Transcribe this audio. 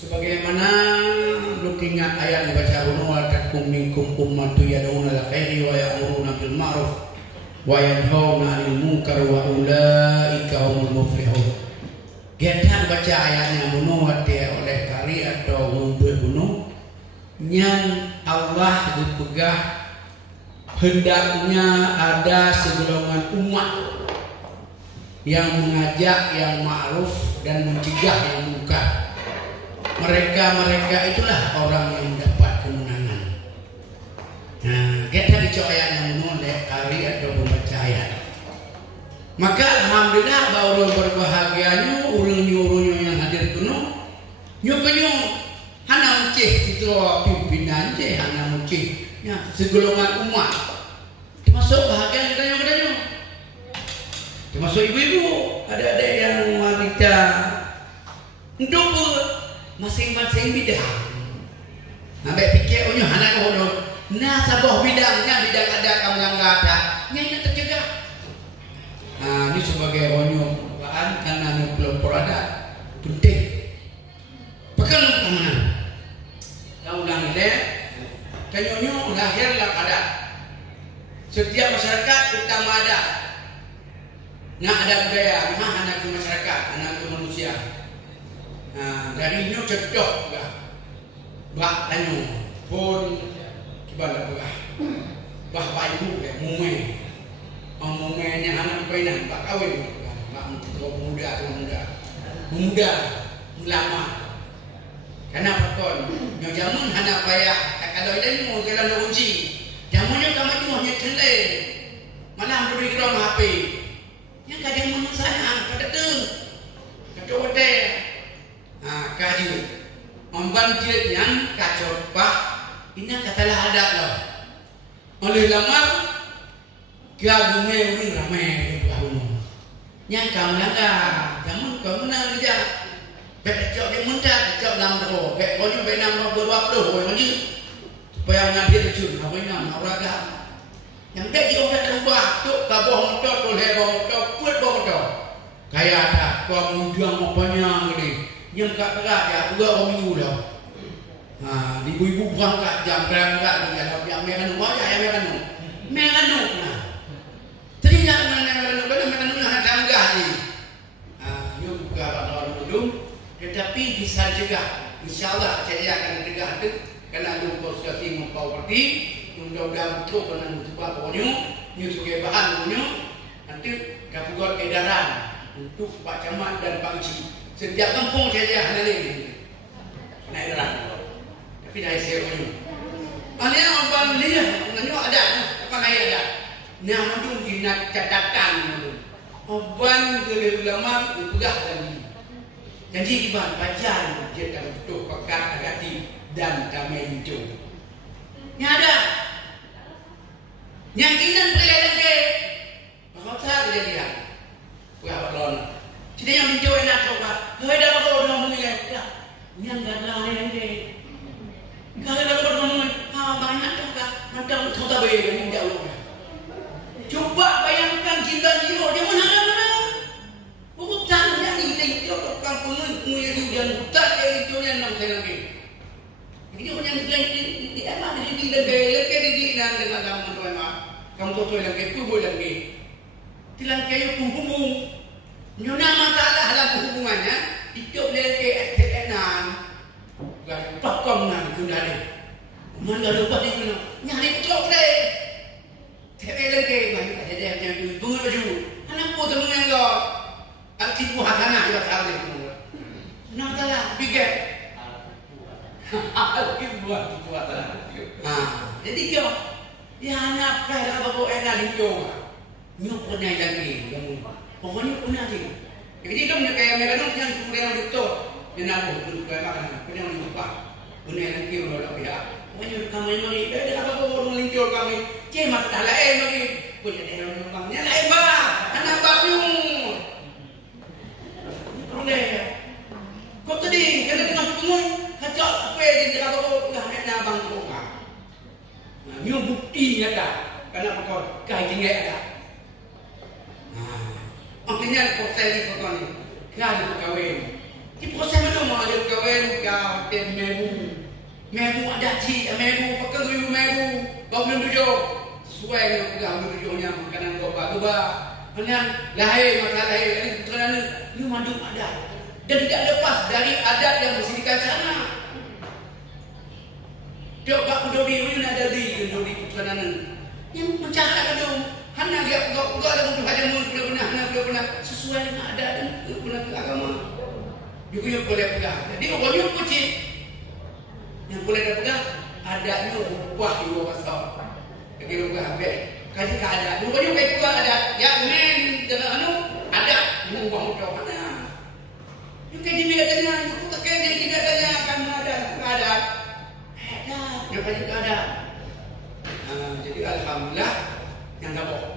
Sebagaimana lu ingat ayat dibaca wal takum minkum ummatu yad'una ila khairi wa ya'muruna bil ma'ruf wa yanhauna 'anil munkar wa ulaika humul muflihun. Kita baca ayatnya bunuh oleh kari atau untuk bunuh yang Allah dipegah hendaknya ada segolongan umat yang mengajak yang ma'ruf dan mencegah yang munkar. Mereka itulah orang yang mendapat kemenangan. Nah, kita bicara ayat yang menoleh kari atau membaca ayat. Maka alhamdulillah baru berbahagianya urung-urungnya yang hadir kuno. Nyobanyo hana ucih itu pimpinan je hana ucih. Ya, segolongan umat. Termasuk bahagia kita. Termasuk ibu-ibu, ada yang wanita untuk masing-masing bidang. Nampak fikir onyo anak kono. Nah, sebuah bidang ada kamu yang enggak ada. Nya tercegah. Nah, ini sebagai onyo bahan karena ini belum ada penting. Pekan kemana? Tahu nang ide? Kanyonyo lahirlah ada. Setiap masyarakat utama ada. Nah, ada budaya, memang anak ke masyarakat, anak ke manusia. Nah, dari nyo cocok juga. Bah tanyo pun kibala begah. Bah ibu ya mume. Mumenya anak painan bak kawin. Bak muda. Lama. Kenapa kon? Nyo jamun anak payah. Kalau dia mau kalau uji. Jamunnya kamu cuma nyetele. Malah beri kira HP. Yang kadang mana saya pada tu. Kacau deh. Kaju membanjir yang kacau pak ini katalah ada loh oleh lama gabungnya ini ramai gabung yang kamu naga kamu nak kerja becok dia muntah becok dalam roh becoknya benam berwaktu macam supaya ngadir cun apa ini olahraga yang dia juga terubah tu taboh motor tu lebong motor kuat motor kayak ada kau mudah apanya ni yang kat berat ya juga orang minggu dah. Ibu-ibu berangkat jam berangkat dia dah yang merah aja yang merah nah. Teringat mana merah nak tanggah ni. Yo buka bakal dulu tetapi bisa cegah. Insyaallah saya akan cegah tu kerana ada proses memproperti mudah-mudahan betul kerana cuba ponyo ni sebagai bahan ponyo nanti kau buat edaran untuk Pak Camat dan Pak Uci. Setiap kampung saya ada ni. Naik rang. Tapi dah saya punya. Mana abang lihat, nanyo ada, apa naik ada. Yang mendung di nak catakan. Abang ke ulama pegah lagi. Jadi iban pacar dia akan betul pekat agati dan kami hijau. Yang ada. Yang kinan boleh lagi. Apa sahaja dia. Buat lon. Jadi yang hijau enak coklat. Hei dah apa orang mengenai? Yang gagal ni. Kalau orang banyak coklat, macam kau tak boleh ni jauh. Coba bayangkan cinta jiwa dia mana? Bukan yang ini coklat kampung ni yang hutan yang itu yang nak lagi. Ini orang yang di apa di lagi dengan kamu tuan mak. Kamu tu lagi tu boleh lagi. Tilang kayu hubung. Nyona masalah dalam hubungannya itu lagi enak. Gak pakom nak guna ni. Mana ada buat ni guna. Nyari cok deh. Tebe lagi mana ada dia yang bunga baju. Anak pun tu mengenal. Aktif buat anak dia tahu dia. Nak salah bigat. Aktif buat. Jadi kau dia anak kaya apa enak hijau. Nyok pun yang lagi. Pokoknya punya sih. Jadi dong kayak mereka yang kurang betul. Yang nak betul kayak macam punya orang lupa. Punya yang kira orang pihak. Pokoknya kami ni, ada apa orang lincur kami. Cuma tak lain lagi. Punya dia orang lupa. Yang lain bah, anak bayu. Boleh. Kau tadi kena tengah pengun kacau apa di dalam apa dah nak abang kau. Nyu bukti ada. Kenapa kau kai tinggal ada? Maknanya proses ni kau ni, kena ada kawin. Di proses mana mau ada kawin? kahwin kau tem meru ada ci meru pakai riu meru bau menunjuk sesuai dengan pegang menunjuknya makanan kau bagus kemudian lahir maka lahir ini kerana ini madu adat dan tidak lepas dari adat yang mesti dikacana. Dia pak dodi ini ada di dodi kerana yang mencatat dong. Hanya dia enggak ada untuk hadir mun pernah sesuai dengan adat dan pernah agama. Juga yang boleh pegang. Jadi orang yang kucing yang boleh pegang adatnya upah di bawah pasal. Jadi juga habis. Kaji keadaan. Bukan juga pegang adat. Ya men dengan anu adat mengubah mudah mana. Yang kaji biadanya, yang kaji biadanya akan ada keadaan. Yang kaji keadaan. Jadi alhamdulillah yang tak